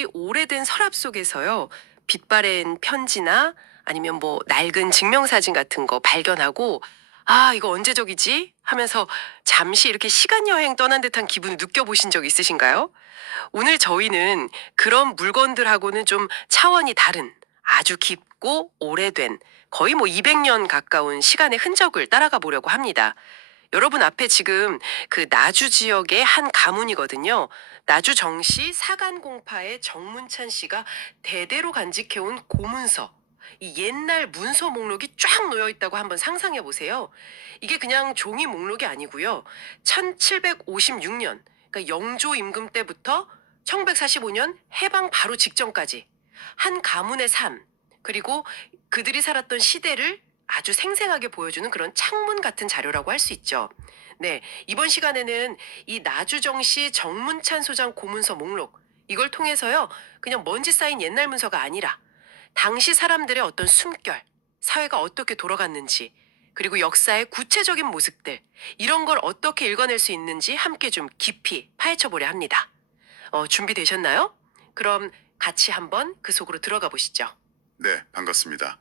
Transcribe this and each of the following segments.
이 오래된 서랍 속에서요, 빛바랜 편지나 아니면 뭐 낡은 증명사진 같은 거 발견하고, 아, 이거 언제적이지? 하면서 잠시 이렇게 시간 여행 떠난 듯한 기분을 느껴보신 적 있으신가요? 오늘 저희는 그런 물건들하고는 좀 차원이 다른 아주 깊고 오래된 거의 뭐 200년 가까운 시간의 흔적을 따라가 보려고 합니다. 여러분 앞에 지금 그 나주 지역의 한 가문이거든요. 나주 정씨 사간공파의 정문찬 씨가 대대로 간직해온 고문서. 이 옛날 문서 목록이 쫙 놓여 있다고 한번 상상해 보세요. 이게 그냥 종이 목록이 아니고요. 1756년, 그러니까 영조 임금 때부터 1145년 해방 바로 직전까지 한 가문의 삶, 그리고 그들이 살았던 시대를 아주 생생하게 보여주는 그런 창문 같은 자료라고 할 수 있죠. 네, 이번 시간에는 이 나주정시 정문찬 소장 고문서 목록, 이걸 통해서요, 그냥 먼지 쌓인 옛날 문서가 아니라 당시 사람들의 어떤 숨결, 사회가 어떻게 돌아갔는지, 그리고 역사의 구체적인 모습들, 이런 걸 어떻게 읽어낼 수 있는지 함께 좀 깊이 파헤쳐 보려 합니다. 준비되셨나요? 그럼 같이 한번 그 속으로 들어가 보시죠. 네, 반갑습니다.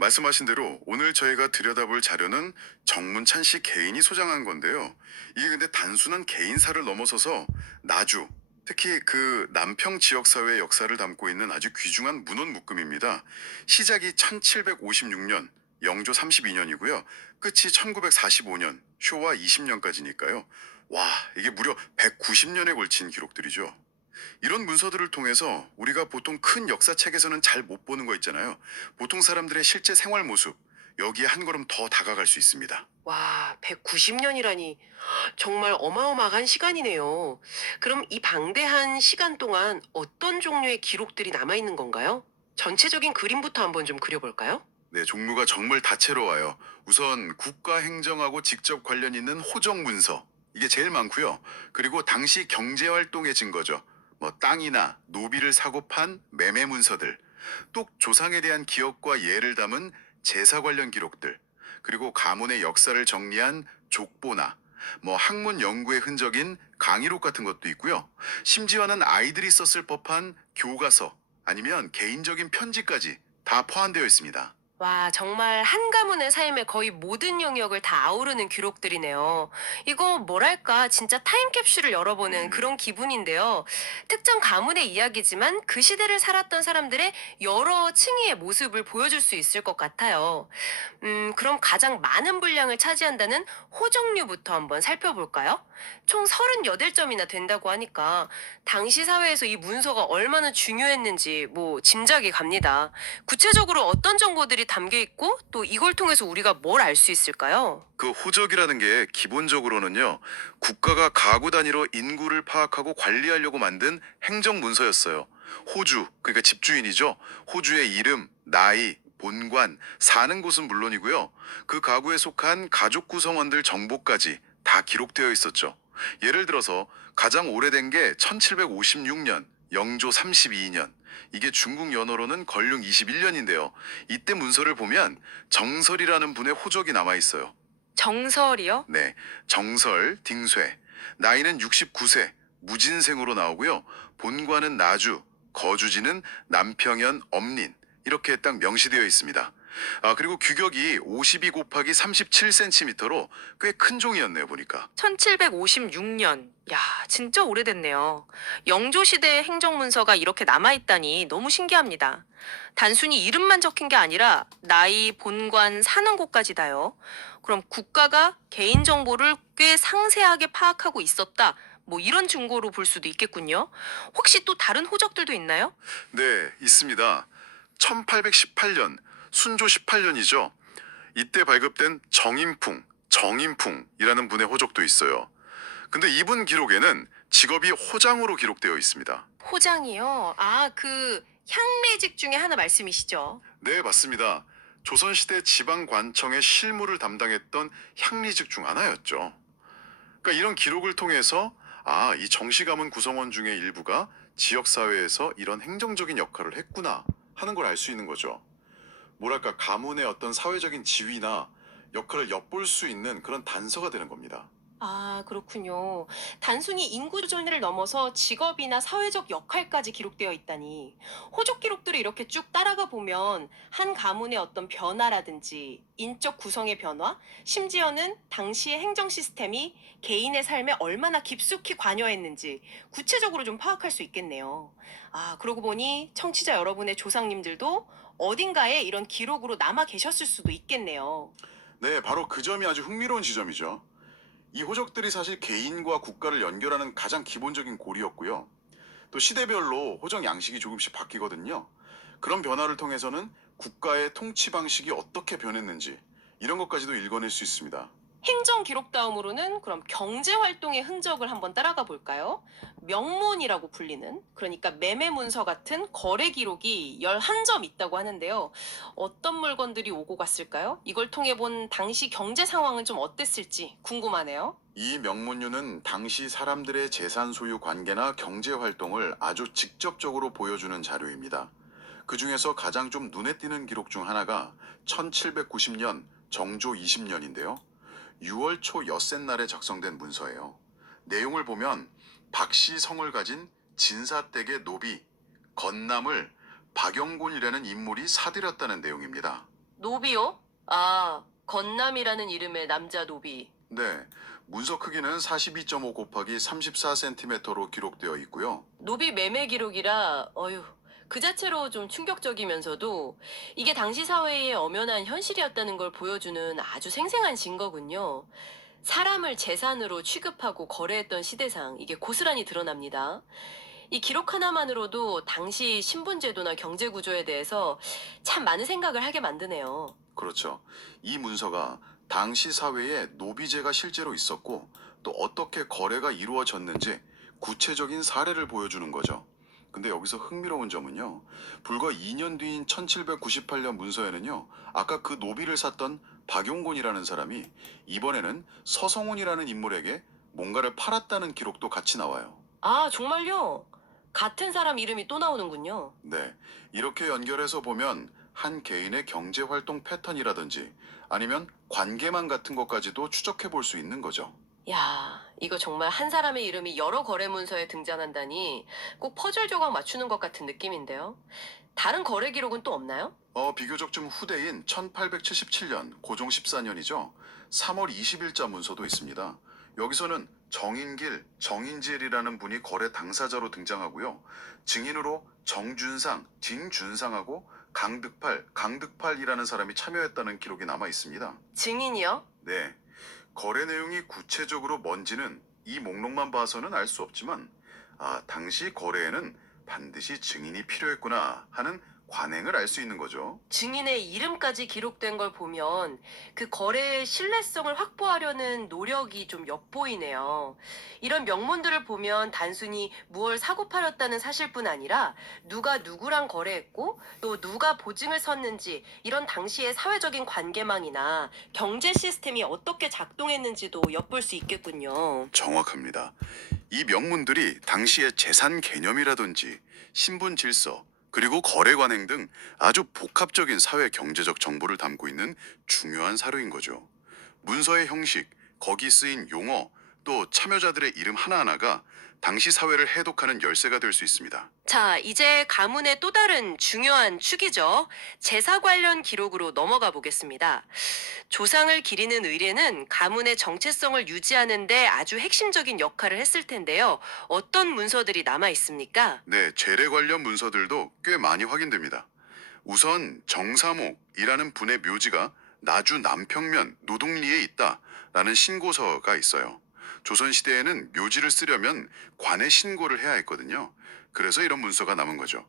말씀하신 대로 오늘 저희가 들여다볼 자료는 정문찬 씨 개인이 소장한 건데요. 이게 근데 단순한 개인사를 넘어서서 나주, 특히 그 남평 지역 사회의 역사를 담고 있는 아주 귀중한 문헌 묶음입니다. 시작이 1756년, 영조 32년이고요. 끝이 1945년, 쇼와 20년까지니까요. 와, 이게 무려 190년에 걸친 기록들이죠. 이런 문서들을 통해서 우리가 보통 큰 역사책에서는 잘 못 보는 거 있잖아요. 보통 사람들의 실제 생활 모습, 여기에 한 걸음 더 다가갈 수 있습니다. 와, 190년이라니 정말 어마어마한 시간이네요. 그럼 이 방대한 시간 동안 어떤 종류의 기록들이 남아있는 건가요? 전체적인 그림부터 한번 좀 그려볼까요? 네, 종류가 정말 다채로워요. 우선 국가 행정하고 직접 관련 있는 호정 문서, 이게 제일 많고요. 그리고 당시 경제 활동의 증거죠. 뭐 땅이나 노비를 사고 판 매매 문서들, 또 조상에 대한 기억과 예를 담은 제사 관련 기록들, 그리고 가문의 역사를 정리한 족보나 뭐 학문 연구의 흔적인 강의록 같은 것도 있고요. 심지어는 아이들이 썼을 법한 교과서 아니면 개인적인 편지까지 다 포함되어 있습니다. 와, 정말 한 가문의 삶의 거의 모든 영역을 다 아우르는 기록들이네요. 이거 뭐랄까, 진짜 타임캡슐을 열어보는 그런 기분인데요. 특정 가문의 이야기지만 그 시대를 살았던 사람들의 여러 층위의 모습을 보여줄 수 있을 것 같아요. 그럼 가장 많은 분량을 차지한다는 호정류부터 한번 살펴볼까요? 총 38점이나 된다고 하니까 당시 사회에서 이 문서가 얼마나 중요했는지 뭐 짐작이 갑니다. 구체적으로 어떤 정보들이 담겨 있고 또 이걸 통해서 우리가 뭘 알 수 있을까요? 그 호적이라는 게 기본적으로는요, 국가가 가구 단위로 인구를 파악하고 관리하려고 만든 행정 문서였어요. 호주, 그러니까 집주인이죠. 호주의 이름, 나이, 본관, 사는 곳은 물론이고요. 그 가구에 속한 가족 구성원들 정보까지 다 기록되어 있었죠. 예를 들어서 가장 오래된 게 1756년, 영조 32년. 이게 중국 연호로는 걸륭 21년인데요. 이때 문서를 보면 정설이라는 분의 호적이 남아 있어요. 정설이요? 네, 정설, 딩쇠. 나이는 69세, 무진생으로 나오고요. 본관은 나주, 거주지는 남평연 엄린. 이렇게 딱 명시되어 있습니다. 그리고 규격이 52 곱하기 37cm로 꽤 큰 종이었네요, 보니까. 1756년. 야, 진짜 오래됐네요. 영조시대의 행정문서가 이렇게 남아있다니 너무 신기합니다. 단순히 이름만 적힌 게 아니라 나이, 본관, 사는 곳까지 다요. 그럼 국가가 개인정보를 꽤 상세하게 파악하고 있었다. 뭐 이런 증거로 볼 수도 있겠군요. 혹시 또 다른 호적들도 있나요? 네, 있습니다. 1818년, 순조 18년이죠. 이때 발급된 정인풍이라는 분의 호적도 있어요. 근데 이분 기록에는 직업이 호장으로 기록되어 있습니다. 호장이요? 아, 그 향매직 중에 하나 말씀이시죠? 네, 맞습니다. 조선시대 지방관청의 실무를 담당했던 향리직 중 하나였죠. 그러니까 이런 기록을 통해서 이 정씨 가문 구성원 중에 일부가 지역사회에서 이런 행정적인 역할을 했구나 하는 걸 알 수 있는 거죠. 뭐랄까 가문의 어떤 사회적인 지위나 역할을 엿볼 수 있는 그런 단서가 되는 겁니다. 아, 그렇군요. 단순히 인구 조절을 넘어서 직업이나 사회적 역할까지 기록되어 있다니. 호족 기록들을 이렇게 쭉 따라가 보면 한 가문의 어떤 변화라든지 인적 구성의 변화, 심지어는 당시의 행정 시스템이 개인의 삶에 얼마나 깊숙이 관여했는지 구체적으로 좀 파악할 수 있겠네요. 아, 그러고 보니 청취자 여러분의 조상님들도 어딘가에 이런 기록으로 남아 계셨을 수도 있겠네요. 네, 바로 그 점이 아주 흥미로운 지점이죠. 이 호적들이 사실 개인과 국가를 연결하는 가장 기본적인 고리였고요. 또 시대별로 호적 양식이 조금씩 바뀌거든요. 그런 변화를 통해서는 국가의 통치 방식이 어떻게 변했는지 이런 것까지도 읽어낼 수 있습니다. 행정 기록 다음으로는 그럼 경제 활동의 흔적을 한번 따라가 볼까요? 명문이라고 불리는 그러니까 매매 문서 같은 거래 기록이 11점 있다고 하는데요. 어떤 물건들이 오고 갔을까요? 이걸 통해 본 당시 경제 상황은 좀 어땠을지 궁금하네요. 이 명문류는 당시 사람들의 재산 소유 관계나 경제 활동을 아주 직접적으로 보여주는 자료입니다. 그 중에서 가장 좀 눈에 띄는 기록 중 하나가 1790년 정조 20년인데요. 6월 초 엿새 날에 작성된 문서예요. 내용을 보면 박씨 성을 가진 진사댁의 노비 건남을 박영곤이라는 인물이 사들였다는 내용입니다. 노비요? 아, 건남이라는 이름의 남자 노비. 네, 문서 크기는 42.5 곱하기 34cm로 기록되어 있고요. 노비 매매 기록이라 어휴 그 자체로 좀 충격적이면서도 이게 당시 사회의 엄연한 현실이었다는 걸 보여주는 아주 생생한 증거군요. 사람을 재산으로 취급하고 거래했던 시대상 이게 고스란히 드러납니다. 이 기록 하나만으로도 당시 신분제도나 경제 구조에 대해서 참 많은 생각을 하게 만드네요. 그렇죠. 이 문서가 당시 사회에 노비제가 실제로 있었고 또 어떻게 거래가 이루어졌는지 구체적인 사례를 보여주는 거죠. 근데 여기서 흥미로운 점은요. 불과 2년 뒤인 1798년 문서에는요. 아까 그 노비를 샀던 박용곤이라는 사람이 이번에는 서성훈이라는 인물에게 뭔가를 팔았다는 기록도 같이 나와요. 아, 정말요? 같은 사람 이름이 또 나오는군요. 네. 이렇게 연결해서 보면 한 개인의 경제 활동 패턴이라든지 아니면 관계망 같은 것까지도 추적해 볼 수 있는 거죠. 야, 이거 정말 한 사람의 이름이 여러 거래 문서에 등장한다니 꼭 퍼즐 조각 맞추는 것 같은 느낌인데요. 다른 거래 기록은 또 없나요? 비교적 좀 후대인 1877년, 고종 14년이죠. 3월 20일자 문서도 있습니다. 여기서는 정인길, 정인질이라는 분이 거래 당사자로 등장하고요. 증인으로 정준상, 진준상하고 강득팔, 강득팔이라는 사람이 참여했다는 기록이 남아 있습니다. 증인이요? 네. 거래 내용이 구체적으로 뭔지는 이 목록만 봐서는 알 수 없지만, 당시 거래에는 반드시 증인이 필요했구나 하는 관행을 알 수 있는 거죠. 증인의 이름까지 기록된 걸 보면 그 거래의 신뢰성을 확보하려는 노력이 좀 엿보이네요. 이런 명문들을 보면 단순히 무얼 사고 팔았다는 사실뿐 아니라 누가 누구랑 거래했고 또 누가 보증을 섰는지 이런 당시의 사회적인 관계망이나 경제 시스템이 어떻게 작동했는지도 엿볼 수 있겠군요. 정확합니다. 이 명문들이 당시의 재산 개념이라든지 신분 질서, 그리고 거래 관행 등 아주 복합적인 사회 경제적 정보를 담고 있는 중요한 사료인 거죠. 문서의 형식, 거기 쓰인 용어, 또 참여자들의 이름 하나하나가 당시 사회를 해독하는 열쇠가 될 수 있습니다. 자, 이제 가문의 또 다른 중요한 축이죠. 제사 관련 기록으로 넘어가 보겠습니다. 조상을 기리는 의례는 가문의 정체성을 유지하는 데 아주 핵심적인 역할을 했을 텐데요. 어떤 문서들이 남아 있습니까? 네, 재래 관련 문서들도 꽤 많이 확인됩니다. 우선 정사목이라는 분의 묘지가 나주 남평면 노동리에 있다라는 신고서가 있어요. 조선시대에는 묘지를 쓰려면 관에 신고를 해야 했거든요. 그래서 이런 문서가 남은 거죠.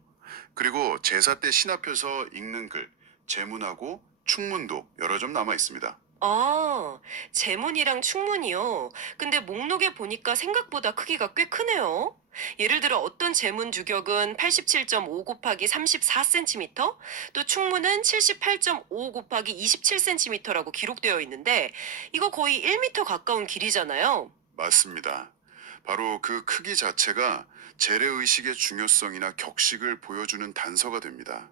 그리고 제사 때 신 앞에서 읽는 글, 제문하고 충문도 여러 점 남아 있습니다. 아, 제문이랑 충문이요. 근데 목록에 보니까 생각보다 크기가 꽤 크네요. 예를 들어 어떤 제문 주격은 87.5 곱하기 34cm, 또 충문은 78.5 곱하기 27cm라고 기록되어 있는데 이거 거의 1m 가까운 길이잖아요. 맞습니다. 바로 그 크기 자체가 재래의식의 중요성이나 격식을 보여주는 단서가 됩니다.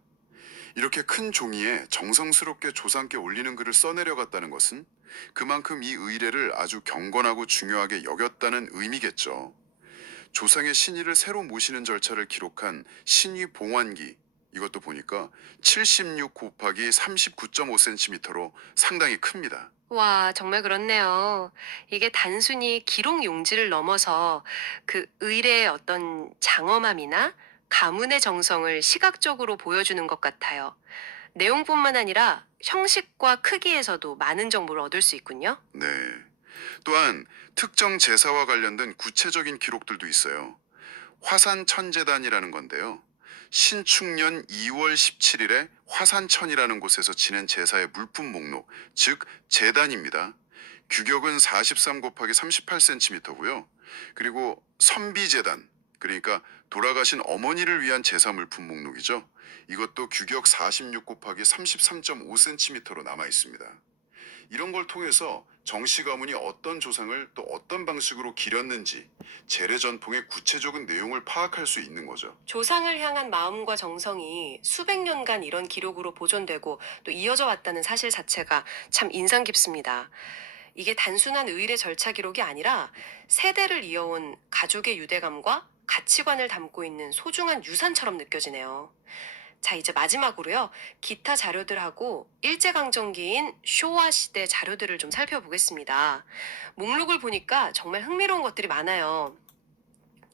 이렇게 큰 종이에 정성스럽게 조상께 올리는 글을 써내려갔다는 것은 그만큼 이 의례를 아주 경건하고 중요하게 여겼다는 의미겠죠. 조상의 신의를 새로 모시는 절차를 기록한 신의 봉환기, 이것도 보니까 76 곱하기 39.5cm로 상당히 큽니다. 와, 정말 그렇네요. 이게 단순히 기록 용지를 넘어서 그 의례의 어떤 장엄함이나 가문의 정성을 시각적으로 보여주는 것 같아요. 내용뿐만 아니라 형식과 크기에서도 많은 정보를 얻을 수 있군요. 네. 또한 특정 제사와 관련된 구체적인 기록들도 있어요. 화산천재단이라는 건데요. 신축년 2월 17일에 화산천이라는 곳에서 지낸 제사의 물품 목록, 즉 제단입니다. 규격은 43 곱하기 38cm고요. 그리고 선비제단, 그러니까 돌아가신 어머니를 위한 제사 물품 목록이죠. 이것도 규격 46 곱하기 33.5cm로 남아 있습니다. 이런 걸 통해서 정씨 가문이 어떤 조상을 또 어떤 방식으로 기렸는지 재래 전통의 구체적인 내용을 파악할 수 있는 거죠. 조상을 향한 마음과 정성이 수백 년간 이런 기록으로 보존되고 또 이어져 왔다는 사실 자체가 참 인상 깊습니다. 이게 단순한 의례 절차 기록이 아니라 세대를 이어온 가족의 유대감과 가치관을 담고 있는 소중한 유산처럼 느껴지네요. 자, 이제 마지막으로요. 기타 자료들하고 일제강점기인 쇼와 시대 자료들을 좀 살펴보겠습니다. 목록을 보니까 정말 흥미로운 것들이 많아요.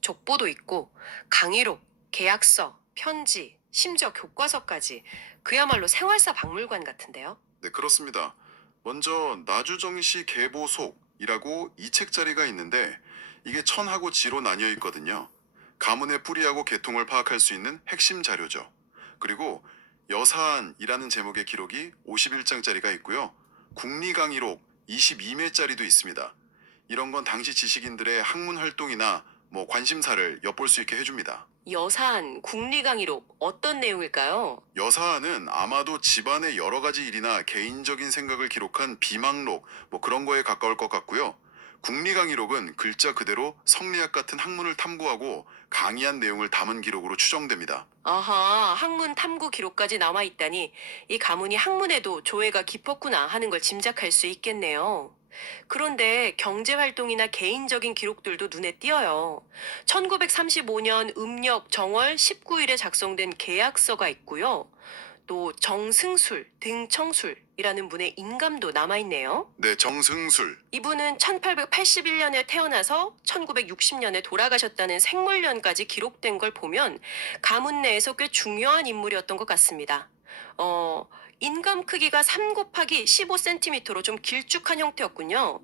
족보도 있고 강의록, 계약서, 편지, 심지어 교과서까지 그야말로 생활사 박물관 같은데요. 네, 그렇습니다. 먼저 나주정시 계보속이라고 이 책자리가 있는데 이게 천하고 지로 나뉘어 있거든요. 가문의 뿌리하고 계통을 파악할 수 있는 핵심 자료죠. 그리고 여사안이라는 제목의 기록이 51장짜리가 있고요. 국리강의록 22매짜리도 있습니다. 이런 건 당시 지식인들의 학문 활동이나 관심사를 엿볼 수 있게 해줍니다. 여사안, 국리강의록 어떤 내용일까요? 여사안은 아마도 집안의 여러 가지 일이나 개인적인 생각을 기록한 비망록 그런 거에 가까울 것 같고요. 국리강의록은 글자 그대로 성리학 같은 학문을 탐구하고 강의한 내용을 담은 기록으로 추정됩니다. 아하, 학문 탐구 기록까지 남아 있다니 이 가문이 학문에도 조예가 깊었구나 하는 걸 짐작할 수 있겠네요. 그런데 경제 활동이나 개인적인 기록들도 눈에 띄어요. 1935년 음력 정월 19일에 작성된 계약서가 있고요. 또 정승술, 등청술이라는 분의 인감도 남아있네요. 네, 정승술. 이분은 1881년에 태어나서 1960년에 돌아가셨다는 생물년까지 기록된 걸 보면 가문 내에서 꽤 중요한 인물이었던 것 같습니다. 어, 인감 크기가 3 곱하기 15cm로 좀 길쭉한 형태였군요.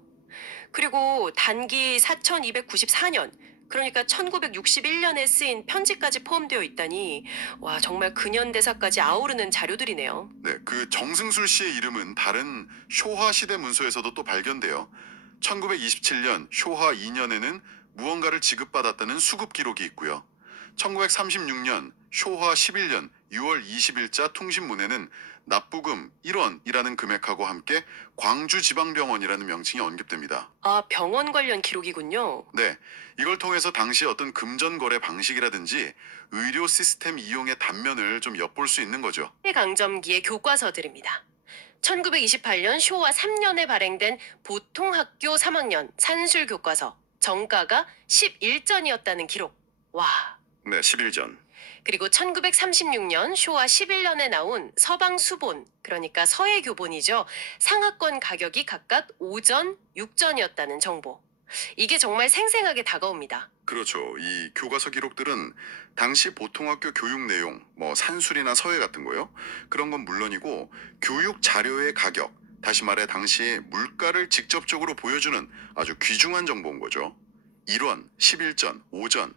그리고 단기 4294년, 그러니까 1961년에 쓰인 편지까지 포함되어 있다니, 와, 정말 근현대사까지 아우르는 자료들이네요. 네, 그 정승술 씨의 이름은 다른 쇼화 시대 문서에서도 또 발견돼요. 1927년 쇼화 2년에는 무언가를 지급받았다는 수급 기록이 있고요. 1936년 쇼화 11년 6월 20일자 통신문에는 납부금 1원이라는 금액하고 함께 광주지방병원이라는 명칭이 언급됩니다. 아, 병원 관련 기록이군요. 네, 이걸 통해서 당시 어떤 금전 거래 방식이라든지 의료 시스템 이용의 단면을 좀 엿볼 수 있는 거죠. 일제강점기의 교과서들입니다. 1928년 쇼와 3년에 발행된 보통학교 3학년 산술 교과서 정가가 11전이었다는 기록. 와. 네, 11전. 그리고 1936년 쇼와 11년에 나온 서방 수본, 그러니까 서예 교본이죠. 상하권 가격이 각각 5전, 6전이었다는 정보. 이게 정말 생생하게 다가옵니다. 그렇죠. 이 교과서 기록들은 당시 보통학교 교육 내용, 산술이나 서예 같은 거요. 그런 건 물론이고 교육 자료의 가격, 다시 말해 당시 물가를 직접적으로 보여주는 아주 귀중한 정보인 거죠. 1원, 11전, 5전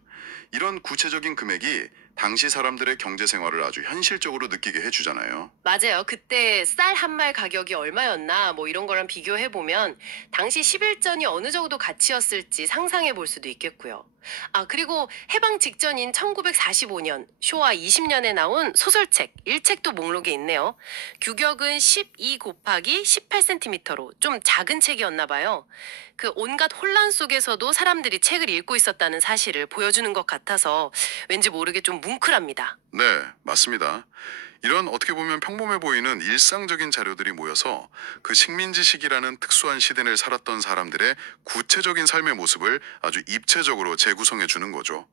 이런 구체적인 금액이 당시 사람들의 경제 생활을 아주 현실적으로 느끼게 해주잖아요. 맞아요. 그때 쌀 한 말 가격이 얼마였나 이런 거랑 비교해 보면 당시 11전이 어느 정도 가치였을지 상상해 볼 수도 있겠고요. 아, 그리고 해방 직전인 1945년 쇼와 20년에 나온 소설책 1책도 목록에 있네요. 규격은 12 곱하기 18cm로 좀 작은 책이었나 봐요. 그 온갖 혼란 속에서도 사람들이 책을 읽고 있었다는 사실을 보여주는 것 같아서 왠지 모르게 좀 뭉클합니다. 네, 맞습니다. 이런 어떻게 보면 평범해 보이는 일상적인 자료들이 모여서 그 식민지 시기라는 특수한 시대를 살았던 사람들의 구체적인 삶의 모습을 아주 입체적으로 재구성해 주는 거죠.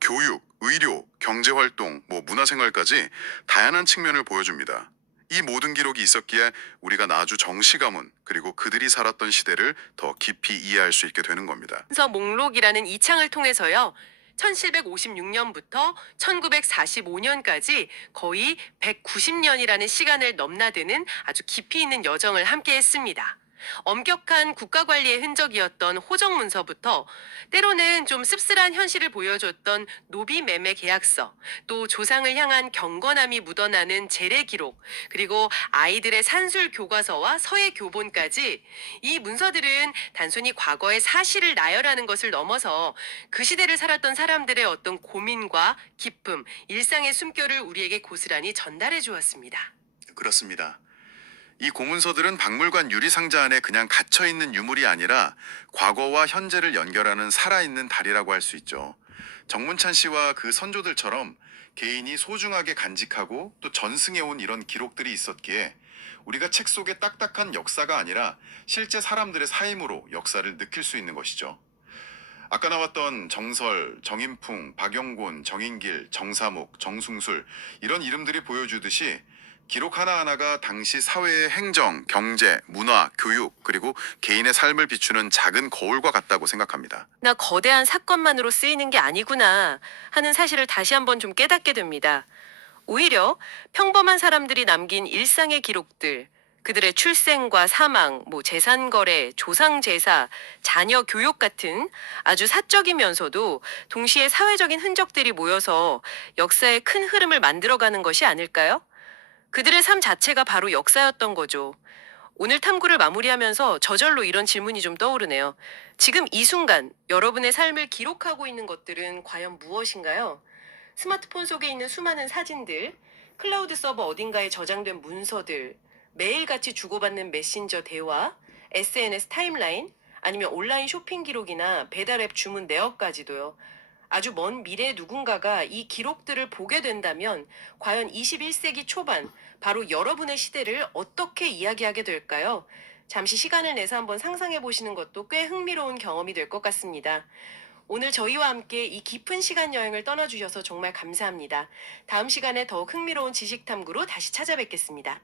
교육, 의료, 경제활동, 문화생활까지 다양한 측면을 보여줍니다. 이 모든 기록이 있었기에 우리가 나주 정씨 가문 그리고 그들이 살았던 시대를 더 깊이 이해할 수 있게 되는 겁니다. 문서 목록이라는 이 창을 통해서요. 1756년부터 1945년까지 거의 190년이라는 시간을 넘나드는 아주 깊이 있는 여정을 함께 했습니다. 엄격한 국가 관리의 흔적이었던 호정 문서부터 때로는 좀 씁쓸한 현실을 보여줬던 노비 매매 계약서, 또 조상을 향한 경건함이 묻어나는 재래 기록, 그리고 아이들의 산술 교과서와 서예 교본까지 이 문서들은 단순히 과거의 사실을 나열하는 것을 넘어서 그 시대를 살았던 사람들의 어떤 고민과 기쁨, 일상의 숨결을 우리에게 고스란히 전달해 주었습니다. 그렇습니다. 이 고문서들은 박물관 유리상자 안에 그냥 갇혀있는 유물이 아니라 과거와 현재를 연결하는 살아있는 달이라고 할 수 있죠. 정문찬 씨와 그 선조들처럼 개인이 소중하게 간직하고 또 전승해온 이런 기록들이 있었기에 우리가 책 속의 딱딱한 역사가 아니라 실제 사람들의 삶으로 역사를 느낄 수 있는 것이죠. 아까 나왔던 정설, 정인풍, 박영곤, 정인길, 정사묵, 정승술 이런 이름들이 보여주듯이 기록 하나하나가 당시 사회의 행정, 경제, 문화, 교육 그리고 개인의 삶을 비추는 작은 거울과 같다고 생각합니다. 나 거대한 사건만으로 쓰이는 게 아니구나 하는 사실을 다시 한번 좀 깨닫게 됩니다. 오히려 평범한 사람들이 남긴 일상의 기록들, 그들의 출생과 사망, 재산 거래, 조상 제사, 자녀 교육 같은 아주 사적이면서도 동시에 사회적인 흔적들이 모여서 역사의 큰 흐름을 만들어가는 것이 아닐까요? 그들의 삶 자체가 바로 역사였던 거죠. 오늘 탐구를 마무리하면서 저절로 이런 질문이 좀 떠오르네요. 지금 이 순간 여러분의 삶을 기록하고 있는 것들은 과연 무엇인가요? 스마트폰 속에 있는 수많은 사진들, 클라우드 서버 어딘가에 저장된 문서들, 매일같이 주고받는 메신저 대화, SNS 타임라인, 아니면 온라인 쇼핑 기록이나 배달 앱 주문 내역까지도요. 아주 먼 미래 누군가가 이 기록들을 보게 된다면 과연 21세기 초반 바로 여러분의 시대를 어떻게 이야기하게 될까요? 잠시 시간을 내서 한번 상상해 보시는 것도 꽤 흥미로운 경험이 될 것 같습니다. 오늘 저희와 함께 이 깊은 시간 여행을 떠나주셔서 정말 감사합니다. 다음 시간에 더욱 흥미로운 지식 탐구로 다시 찾아뵙겠습니다.